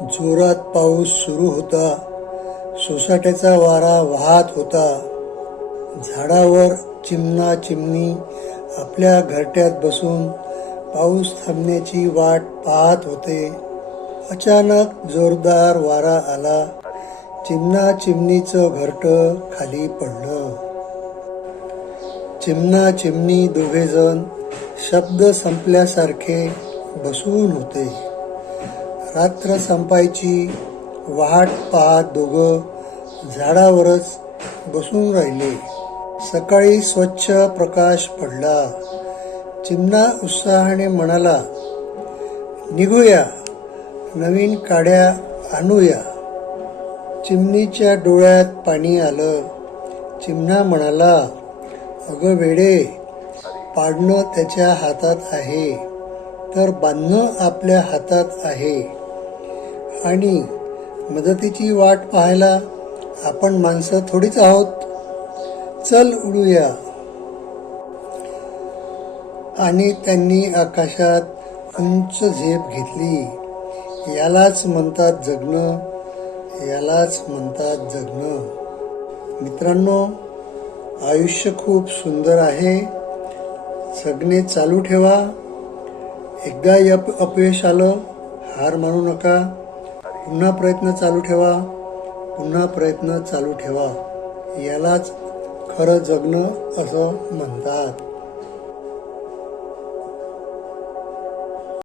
जोरात पाऊस सुरू होता. सोसाट्याचा वारा वाहत होता. झाडावर चिमणा चिमणी आपल्या घरट्यात बसून पाऊस थांबण्याची वाट पाहत होते. अचानक जोरदार वारा आला. चिमणा चिमणीचं घरट खाली पडलं. चिमणा चिमणी दोघेजण शब्द संपल्यासारखे बसून होते. रात्र संपायची वाट पाहत दोघं झाडावरच बसून राहिले. सकाळी स्वच्छ प्रकाश पडला. चिमणा उत्साहाने म्हणाला निघूया. नवीन काड्या आणूया. चिमणीच्या डोळ्यात पाणी आलं. चिमणा म्हणाला अगं वेडे पाडणं त्याच्या हातात आहे तर बांधणं आपल्या हातात आहे. आणि मदतीची वाट पाहायला आपण माणसं थोडीच आहोत. चल उडूया. आणि त्यांनी आकाशात उंच झेप घेतली. यालाच म्हणतात जगणं यालाच म्हणतात जगणं मित्रांनो आयुष्य खूप सुंदर आहे. जगणे चालू ठेवा. एकदा अप अपयश आलं हार मानू नका. पुन्हा प्रयत्न चालू ठेवा. पुन्हा प्रयत्न चालू ठेवा. यालाच खरं जगणं असं म्हणतात.